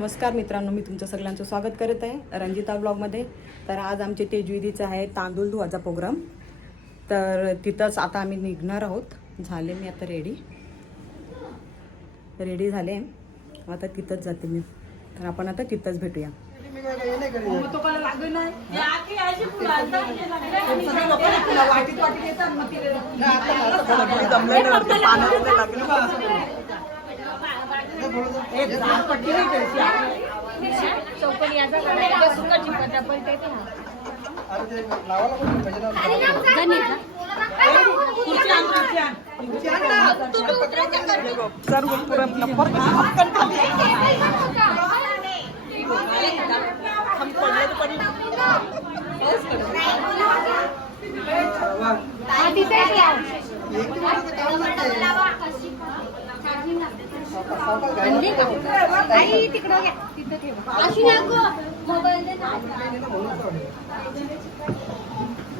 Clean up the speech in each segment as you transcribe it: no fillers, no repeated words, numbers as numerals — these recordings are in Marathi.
नमस्कार मित्रांनो, मी तुमचं सगळ्यांचं स्वागत करत आहे रंजिता ब्लॉगमध्ये. तर आज आमचे तेजवीदीचं आहे तांदूळ धुवाचा प्रोग्राम. तर तिथंच आता आम्ही निघणार आहोत. झाले मी आता रेडी झाले. आता तिथंच जाते मी. तर आपण आता तिथंच भेटूया.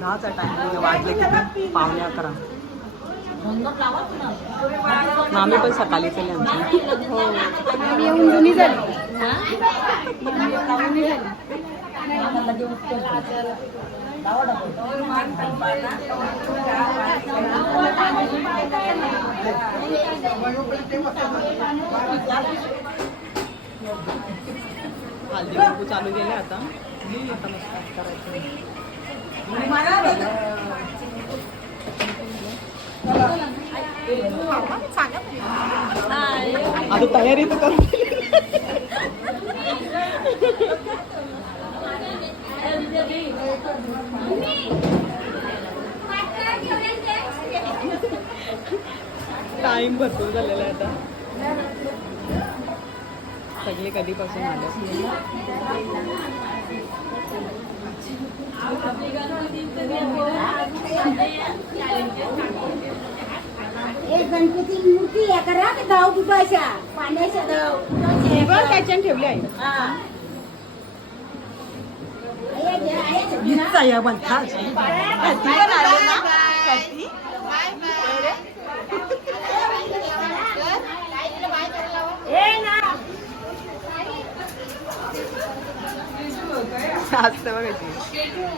दहाचा टाइम वाजले की 11:15. आम्ही पण सकाळी चले आमची येऊन जुनी झाली. हल्दी कुंकू चालू केले आता मस्त करायचं. आता तयारी तर करू. टाइम भरपूर झालेला आहे आता. सगळे कधीपासून आले. एक गणपती मूर्ती आहे करा ते गाव बुटायच्या पाण्याच्या गाव त्याच्यान ठेवले आहे.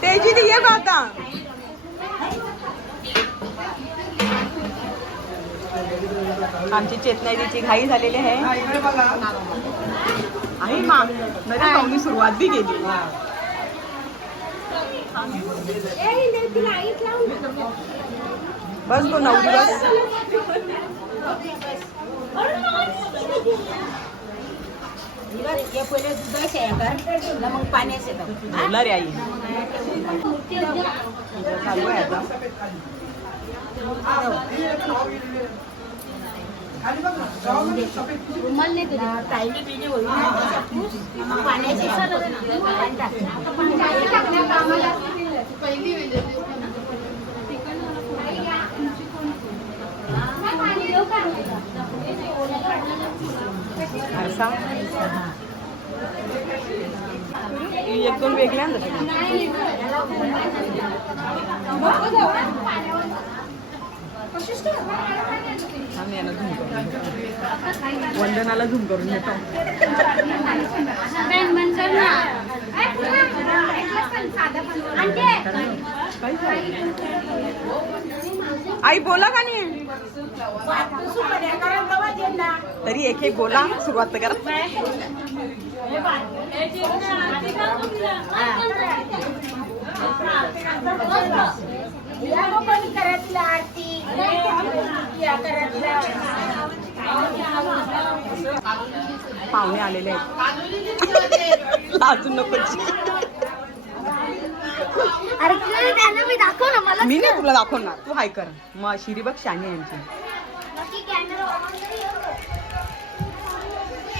त्याची ती ये आता आमची चेतनाईची घाई झालेली आहे. पाहुणी सुरुवात बी गेली. बस तो 9 दिवस पहिले दुधाचे आहे मग पाण्याचे बोला रे आई. चालू आहे आता. पाण्याचे एक दोन वेगळ्या आम्ही याला झूम करून वंदनाला झूम करून येतो. आई बोला का नाही तरी एक एक बोला. सुरुवात तर करा. पाहुणे आलेले आहेत. लाजून नको. मी नाही तुला दाखवणार. तू हाय कर. मग शिरी बघ शानी यांची.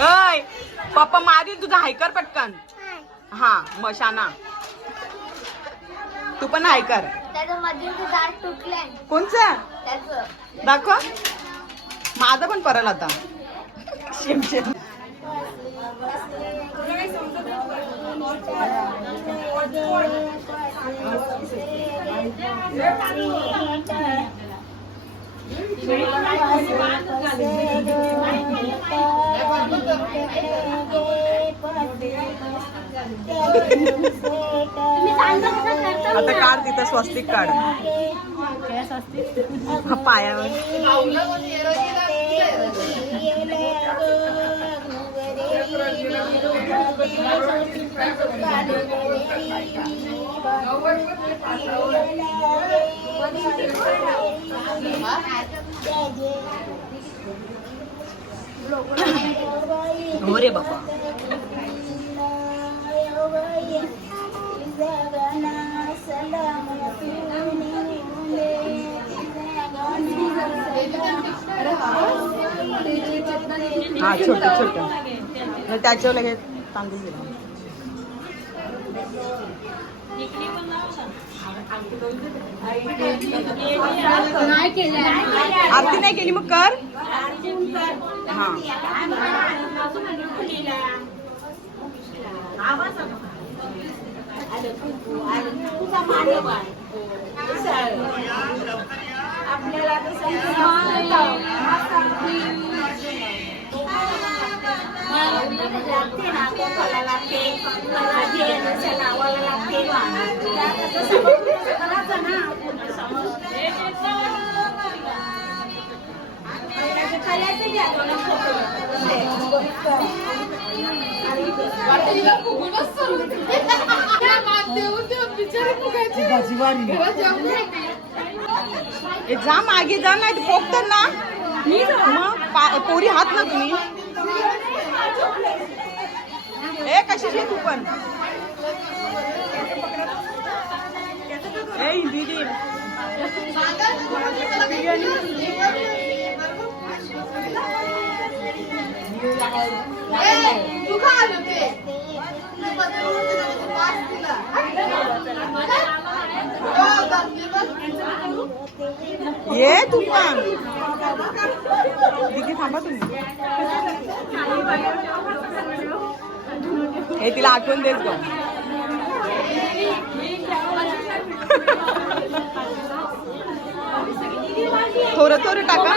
अय पप्पा मारी तुझा हायकर पटकन. हा मग शाना तू पण हायकर. कोणचं दाखव. माझं पण परल आता. शेम आता काढ तिथं स्वस्तिक काढ पायावर. रे बाबा हा छोट छोट त्याच्यावर लगेच तांदूळ दिला. आरती नाही केली मग कर. हा आपल्याला जा मागे जा नाही पोकतात ना मग पोरी हात ना तुम्ही. ए कशी आहे तू पण ए दीदी ये तू पण दीदी थांबा तुम्ही. हे तिला आठवण देच ग. थोडं थोडं टाका.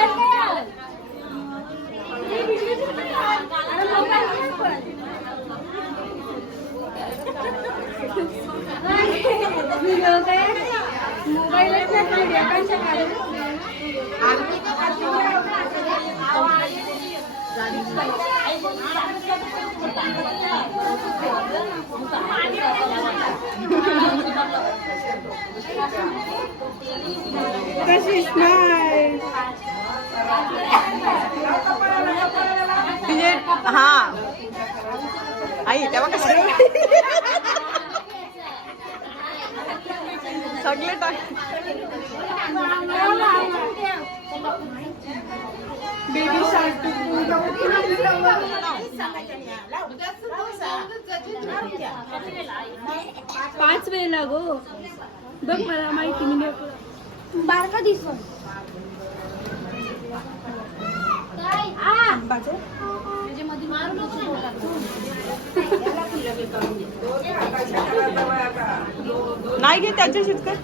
कशी स्माईल हा आई तेव्हा कसं सगळे टाक. बेबी शार्क 5 वेळेला गो बघ मला माहिती मी बारका दिसतो. नाही घे त्याच्या शिटकत.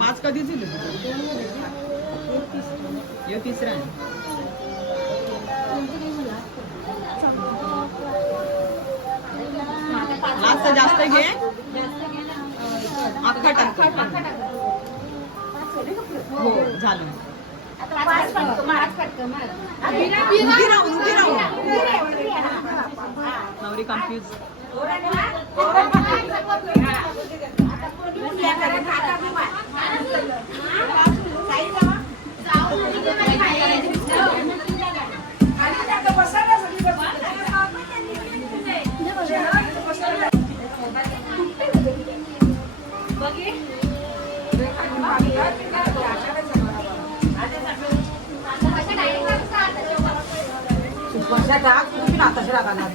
पाच कधी दिले तिसरा आहे. लास्ट जास्त घे अख्खा टाक. हो झालं. नवरी कन्फ्यूज.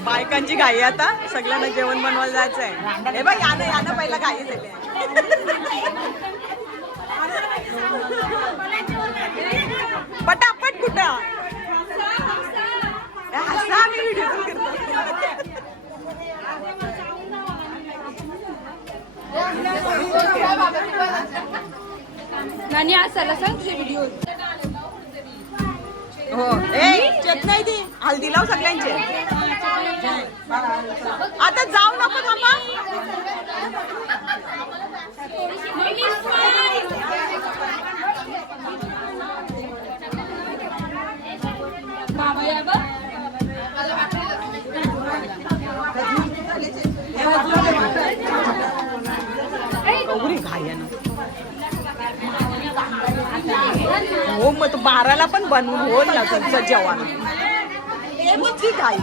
बायकांची घाई आता सगळ्यांना जेवण बनवायला जायचं आहे. हे बघ यानं यानं पहिला घाई झाली. पटापट कुठं हसा मी व्हिडिओ करतो. आणि असायला सांग तुझे व्हिडिओ. हो ए चेत नाही ती हल्दी लाव सगळ्यांचे. आता जाऊ नको थांबा. बाबा या बघ. गौरी घायानं. हो मग तू 12ला पण बनवून हो ना तुमचं जेवण. नुसती घाई.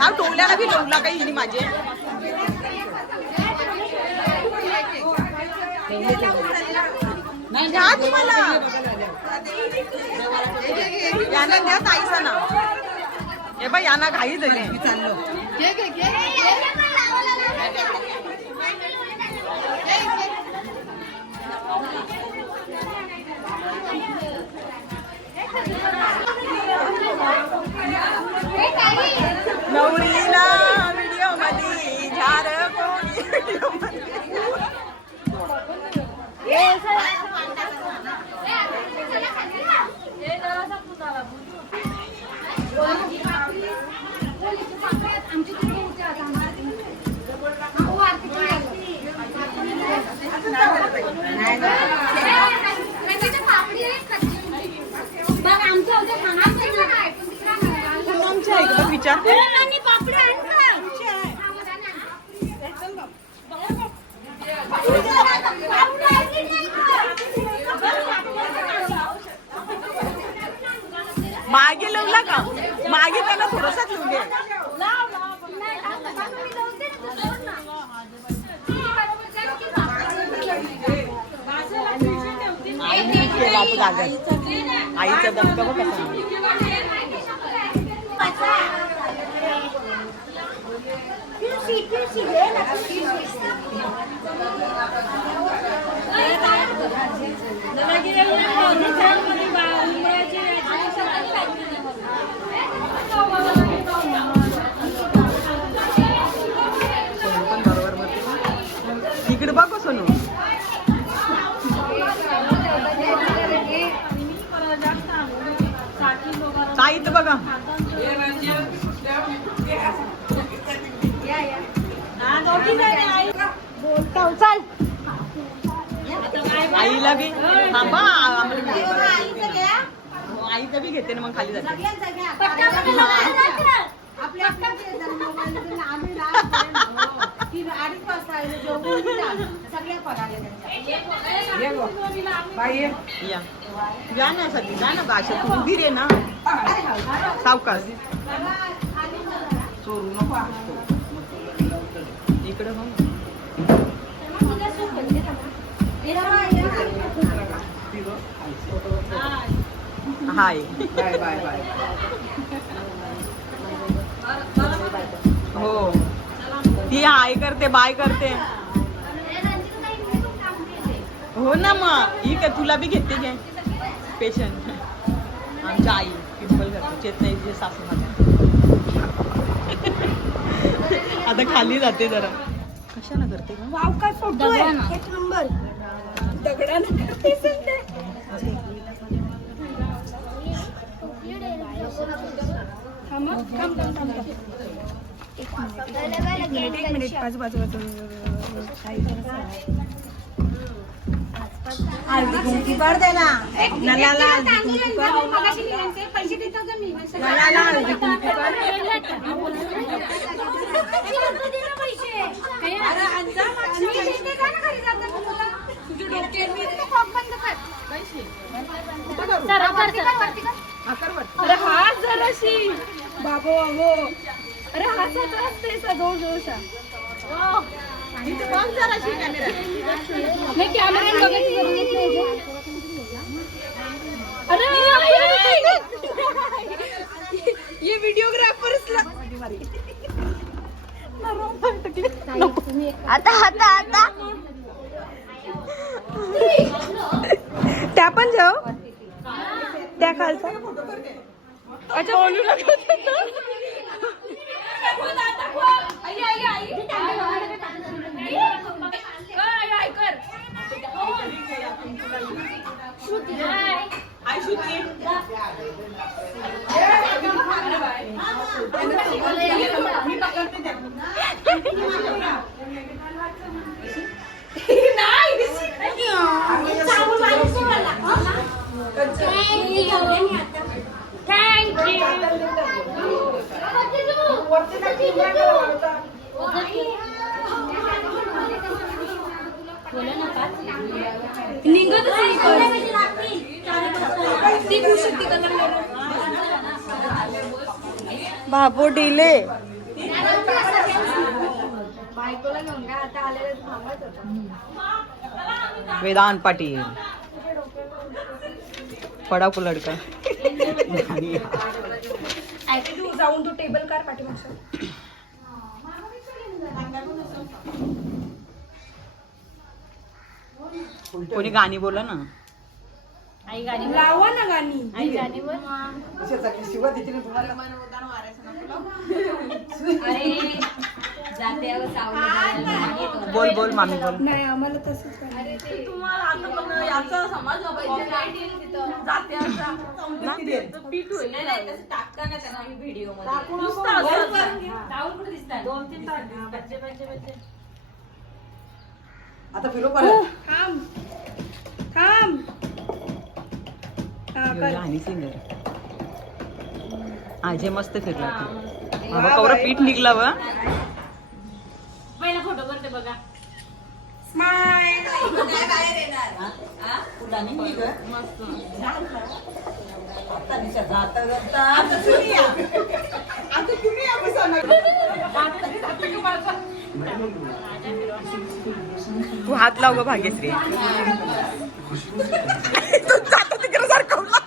हा टोल्याला बी लावला काही हिनी माझे. द्या तुम्हाला यानं द्या ताईचा ना. हे बाई यानं घाई झाली. नवरीला व्हिडिओ मध्ये झार कोणी व्हिडिओ मध्ये. विचार मागे लावला का? मागे त्याला थोडंसंच लिहून घे. आईने केला तो जागा. आईचा दमका बघ कसा. इकडे बघ सोनू. ताई तर बघा. चल आईला बी थांबा. आईचं बी घेते ना मग खाली जाते. या या ना सगळी जा ना गाशा तू उभी रे ना. सावकाश चोरू नको. इकडे मग हाय बाय बाय बाय. हो ती हाय करते बाय करते. हो ना मग ही काय तुला बी घेते काय पेशंट. आमच्या आई पिंपल करते चेतनाईचे सासू माझ्या. आता खाली जाते जरा. कशाला करते का? वाव काय फोटो आहे. एक नंबर दगडाने करते. एक मिनिट बाजू हळदी कुंकू कर दे ना. नलाला हळदी कुंकू कर. नलाला हळदी कुंकू कर. अरे हा जराशी बाबो बाबो. अरे हा असते सजवून जोरसा. नाही कॅमेरा बघायची. अरे ये व्हिडिओग्राफर्सला आता आता आता त्या पण जाऊ त्या खालचा. अच्छा बोलू नका. बाबू डिले बायकोला घेऊन काय आता आलेलं थांबत होता. वेदांत पाटील पडा को लड़का तू जाऊन तू टेबल कार पाठीमागच्या. कोणी गाणी बोला ना. लावा ना गाणी. बोल बोल मामी बोल. नाही आम्हाला तसंच आता फिरो परत. थांब थांब. हा, कर. गाणी सिंगर आजे मस्त फिरला ते. बाबा कवर पीठ निघला व. पहिला फोटो करते बघा. स्माइल. तू हात लाव ग भाग्यश्री. तू जातो तिकडे सरकवला.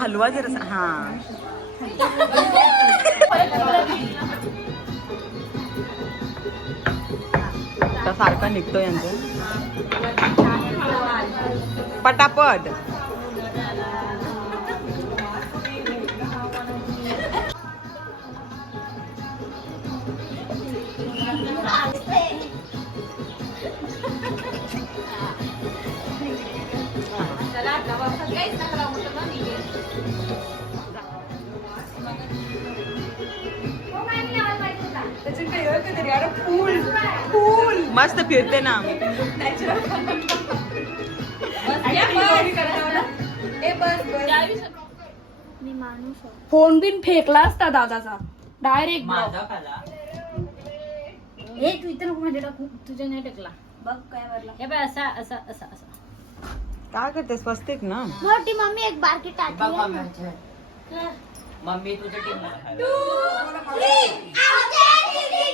हलवा जरा हा. आता सारखा निघतो यांचं पटापट. मस्त फिरते ना. फोन बिन फेकला असता दादाचा डायरेक्ट. हे तू इथं नको म्हणजे टाकू. तुझ्या नाही टाकला. बघ काय वरला. हे बाय असा असा असा असा. काय करते स्वस्तिक ना. मोठी मम्मी एक बारकी टाकली. मम्मी तुझं टीम आमच्या दीदी